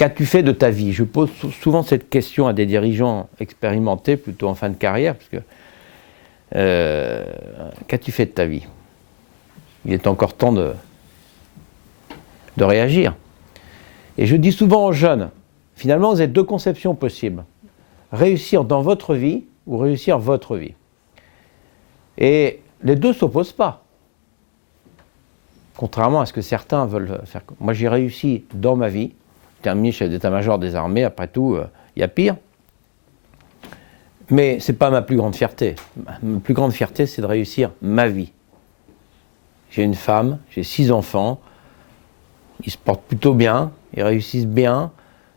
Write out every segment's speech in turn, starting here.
Qu'as-tu fait de ta vie? Je pose souvent cette question à des dirigeants expérimentés, plutôt en fin de carrière, parce que qu'as-tu fait de ta vie? Il est encore temps de réagir. Et je dis souvent aux jeunes, finalement, vous avez deux conceptions possibles. Réussir dans votre vie ou réussir votre vie. Et les deux ne s'opposent pas. Contrairement à ce que certains veulent faire. Moi, j'ai réussi dans ma vie. Terminé chef d'état-major des armées, après tout, il y a pire. Mais ce n'est pas ma plus grande fierté. Ma plus grande fierté, c'est de réussir ma vie. J'ai une femme, j'ai 6 enfants, ils se portent plutôt bien, ils réussissent bien,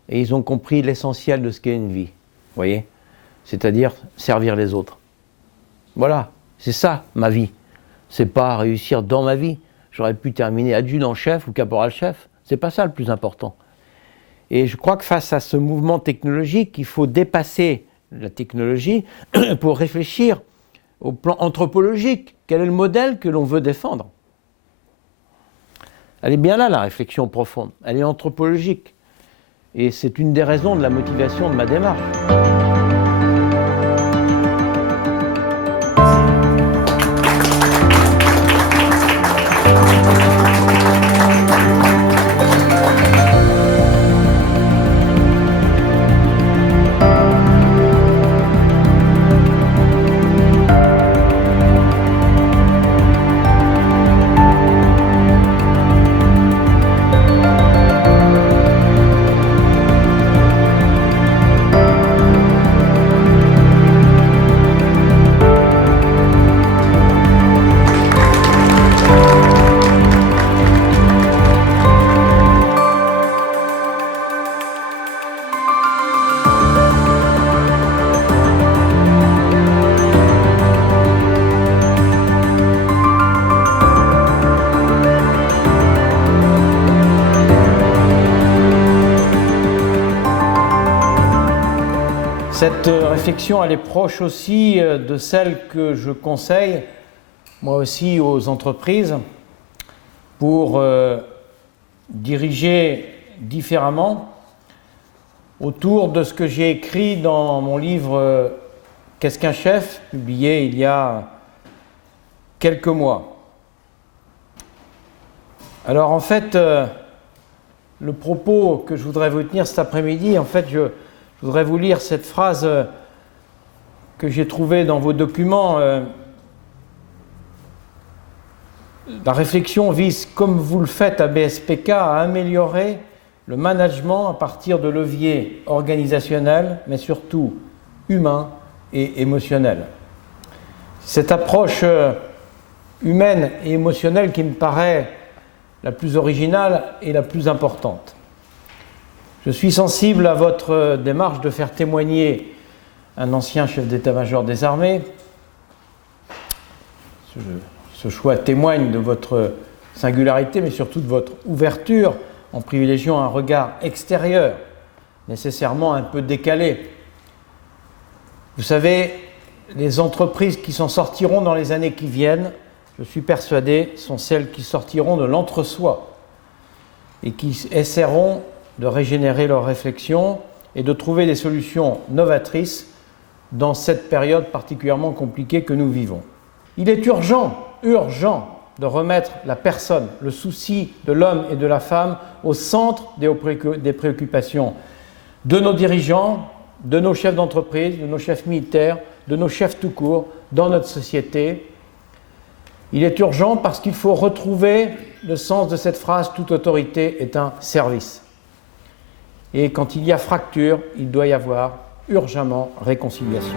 et ils ont compris l'essentiel de ce qu'est une vie. Vous voyez? C'est-à-dire servir les autres. Voilà, c'est ça ma vie. C'est pas réussir dans ma vie. J'aurais pu terminer adjudant-chef ou caporal-chef. C'est pas ça le plus important. Et je crois que face à ce mouvement technologique, il faut dépasser la technologie pour réfléchir au plan anthropologique. Quel est le modèle que l'on veut défendre? Elle est bien là, la réflexion profonde. Elle est anthropologique. Et c'est une des raisons de la motivation de ma démarche. Cette réflexion, elle est proche aussi de celle que je conseille, moi aussi, aux entreprises pour diriger différemment autour de ce que j'ai écrit dans mon livre « Qu'est-ce qu'un chef ?», publié il y a quelques mois. Alors en fait, le propos que je voudrais vous tenir cet après-midi, en fait, je voudrais vous lire cette phrase que j'ai trouvée dans vos documents. La réflexion vise, comme vous le faites à BSPK, à améliorer le management à partir de leviers organisationnels, mais surtout humains et émotionnels. Cette approche humaine et émotionnelle qui me paraît la plus originale et la plus importante. Je suis sensible à votre démarche de faire témoigner un ancien chef d'état-major des armées. Ce choix témoigne de votre singularité, mais surtout de votre ouverture en privilégiant un regard extérieur, nécessairement un peu décalé. Vous savez, les entreprises qui s'en sortiront dans les années qui viennent, je suis persuadé, sont celles qui sortiront de l'entre-soi et qui essaieront de régénérer leurs réflexions et de trouver des solutions novatrices dans cette période particulièrement compliquée que nous vivons. Il est urgent de remettre la personne, le souci de l'homme et de la femme au centre des préoccupations de nos dirigeants, de nos chefs d'entreprise, de nos chefs militaires, de nos chefs tout court, dans notre société. Il est urgent parce qu'il faut retrouver le sens de cette phrase « toute autorité est un service ». Et quand il y a fracture, il doit y avoir urgemment réconciliation.